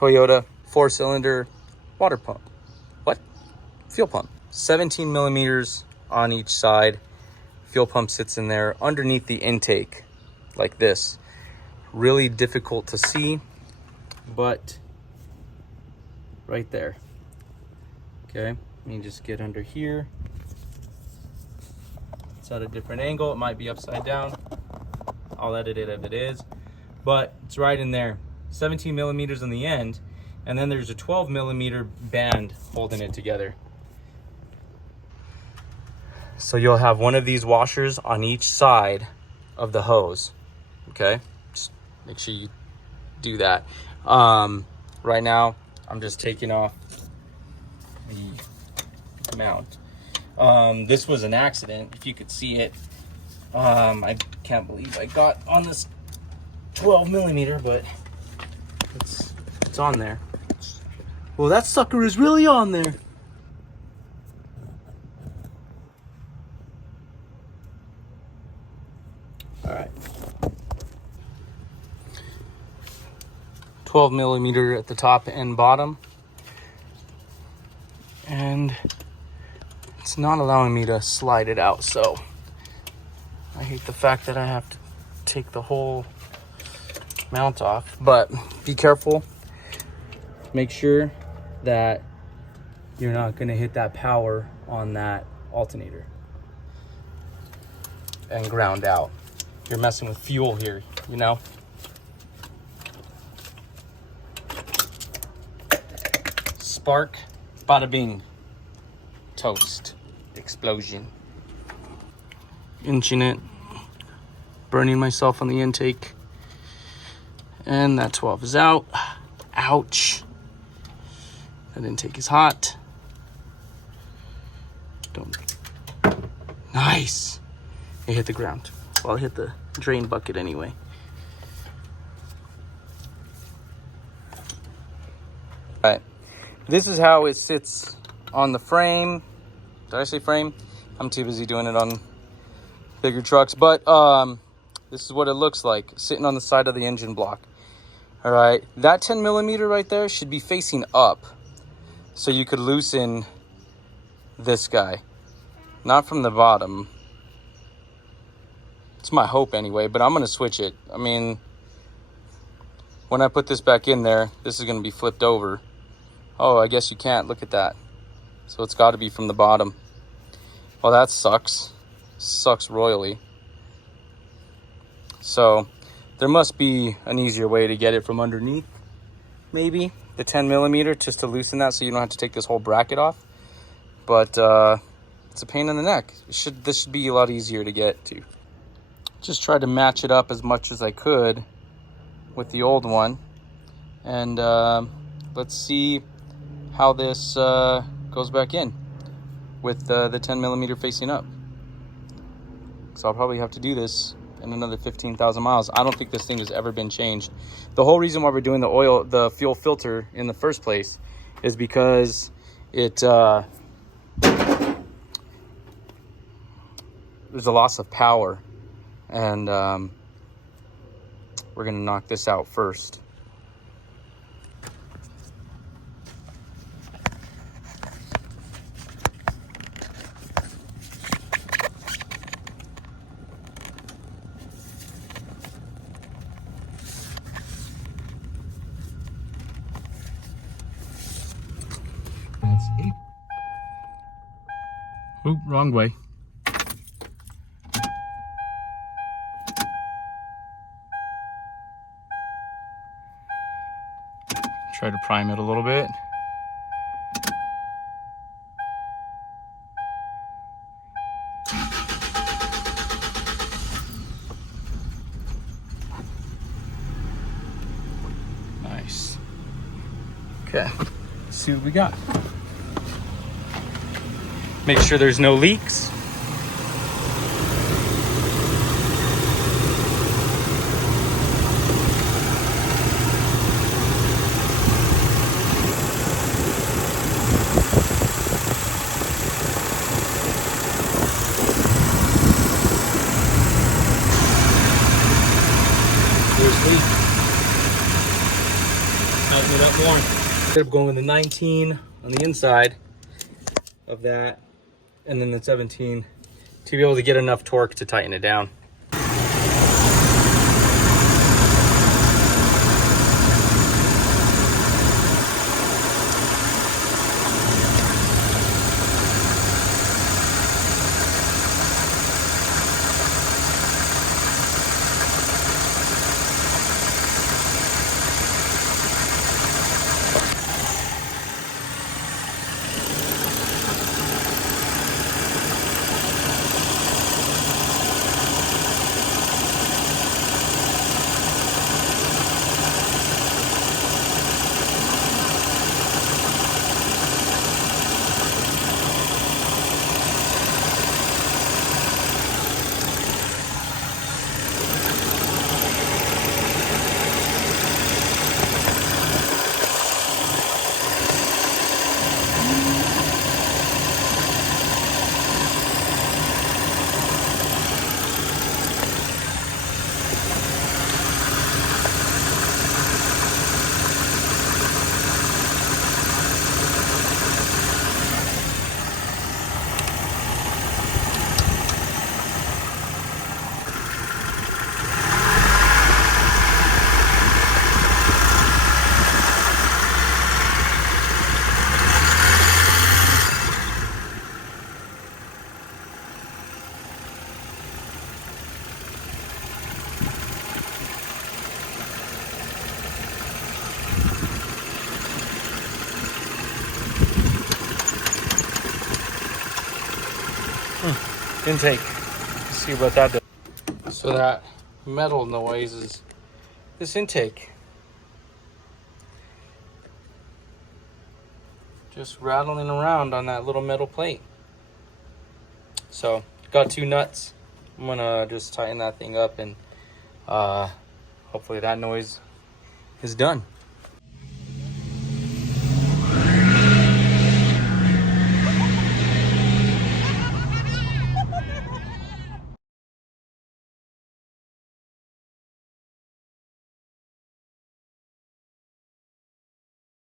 Toyota 4-cylinder water pump. What? Fuel pump. 17 millimeters on each side. Fuel pump sits in there underneath the intake like this. Really difficult to see, but right there. Okay, let me just get under here. It's at a different angle. It might be upside down. I'll edit it if it is, but it's right in there. 17 millimeters on the end, and then there's a 12 millimeter band holding it together. So you'll have one of these washers on each side of the hose. Okay, just make sure you do that. Right now, I'm just taking off the mount. This was an accident, if you could see it. I can't believe I got on this 12 millimeter, but it's on there. Well, that sucker is really on there. All right. 12 millimeter at the top and bottom. And it's not allowing me to slide it out, so I hate the fact that I have to take the whole mount off. But be careful. Make sure that you're not going to hit that power on that alternator and ground out. You're messing with fuel here, you know? Spark, bada bing, toast, explosion. Inching it, burning myself on the intake, and that 12 is out. Ouch. That intake is hot. Don't. Nice. It hit the ground. Well, it hit the drain bucket anyway. All right. This is how it sits on the frame. Did I say frame? I'm too busy doing it on bigger trucks, but this is what it looks like sitting on the side of the engine block. All right, that 10 millimeter right there should be facing up, so you could loosen this guy, not from the bottom. It's my hope anyway, but I'm gonna switch it. I mean, when I put this back in there, this is gonna be flipped over. Oh, I guess you can't. Look at that. So it's got to be from the bottom. Well, that sucks. Sucks royally. So there must be an easier way to get it from underneath. Maybe the 10 millimeter, just to loosen that so you don't have to take this whole bracket off. But it's a pain in the neck. This should be a lot easier to get to. Just tried to match it up as much as I could with the old one. And let's see how this goes back in with the 10 millimeter facing up. So I'll probably have to do this in another 15,000 miles. I don't think this thing has ever been changed. The whole reason why we're doing the fuel filter in the first place is because there's a loss of power, and we're gonna knock this out first. That's 8. Oop, wrong way. Try to prime it a little bit. Nice. Okay, let's see what we got. Make sure there's no leaks. There's leaks. Not tighten it up more. Instead of going with the 19 on the inside of that, and then the 17, to be able to get enough torque to tighten it down. Intake. Let's see what that does. So that metal noise is this intake. Just rattling around on that little metal plate. So got 2 nuts. I'm gonna just tighten that thing up, and hopefully that noise is done.